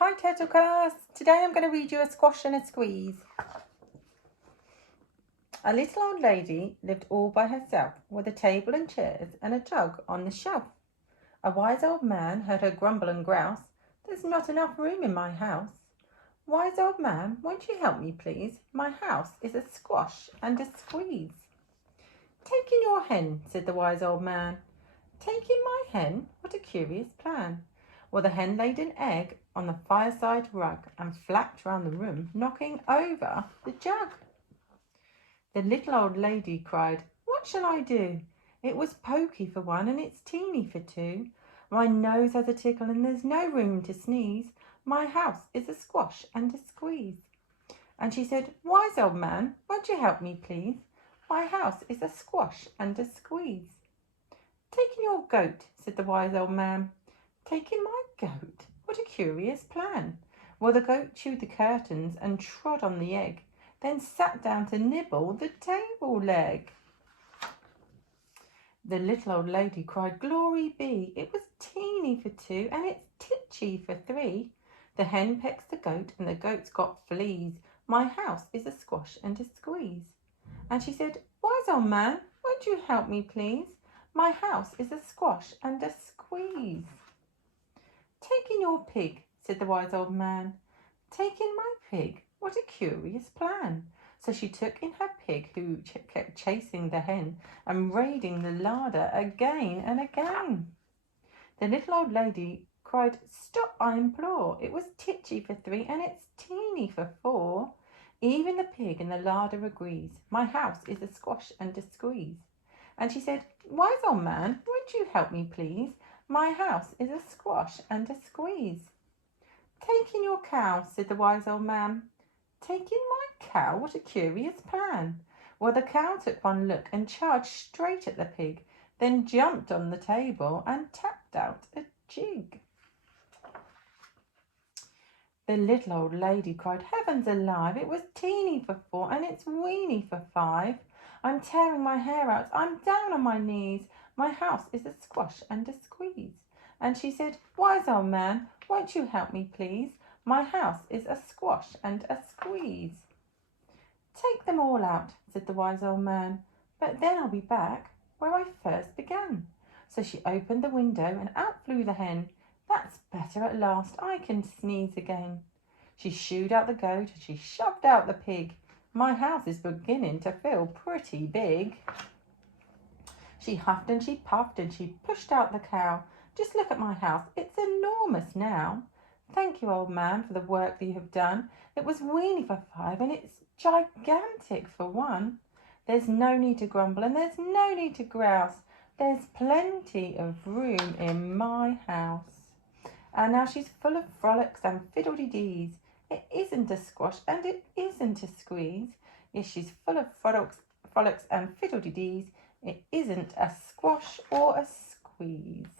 Hi Turtle class, today I'm going to read you a squash and a squeeze. A little old lady lived all by herself with a table and chairs and a jug on the shelf. A wise old man heard her grumble and grouse, "There's not enough room in my house." "Wise old man, won't you help me please? My house is a squash and a squeeze." "Take in your hen," said the wise old man. "Take in my hen? What a curious plan." Well, the hen laid an egg on the fireside rug and flapped round the room, knocking over the jug. The little old lady cried, "What shall I do? It was pokey for one and it's teeny for two. My nose has a tickle and there's no room to sneeze. My house is a squash and a squeeze." And she said, "Wise old man, won't you help me please? My house is a squash and a squeeze." "Take in your goat," said the wise old man. "Take in my goat? What a curious plan." Well, the goat chewed the curtains and trod on the egg, then sat down to nibble the table leg. The little old lady cried, "Glory be! It was teeny for two and it's titchy for three. The hen pecks the goat and the goat's got fleas. My house is a squash and a squeeze." And she said, "Wise old man, won't you help me please? My house is a squash and a squeeze." "Take in your pig," said the wise old man. "Take in my pig? What a curious plan." So she took in her pig, who kept chasing the hen and raiding the larder again and again. The little old lady cried, "Stop, I implore! It was titchy for three and it's teeny for four. Even the pig in the larder agrees. My house is a squash and a squeeze." And she said, "Wise old man, won't you help me please? My house is a squash and a squeeze." "Take in your cow," said the wise old man. "Take in my cow? What a curious plan." Well, the cow took one look and charged straight at the pig, then jumped on the table and tapped out a jig. The little old lady cried, "Heavens alive! It was teeny for four and it's weeny for five. I'm tearing my hair out, I'm down on my knees. My house is a squash and a squeeze." And she said, "Wise old man, won't you help me please? My house is a squash and a squeeze." "Take them all out," said the wise old man, "but then I'll be back where I first began." So she opened the window and out flew the hen. "That's better at last, I can sneeze again." She shooed out the goat and she shoved out the pig. My house is beginning to feel pretty big. She huffed and she puffed and she pushed out the cow. "Just look at my house, it's enormous now." "Thank you, old man, for the work that you have done. It was weeny for five and it's gigantic for one." There's no need to grumble and there's no need to grouse. There's plenty of room in my house. And now she's full of frolics and fiddle-de-dees. It isn't a squash and it isn't a squeeze. Yes, she's full of frolics and fiddle-de-dees. It isn't a squash or a squeeze.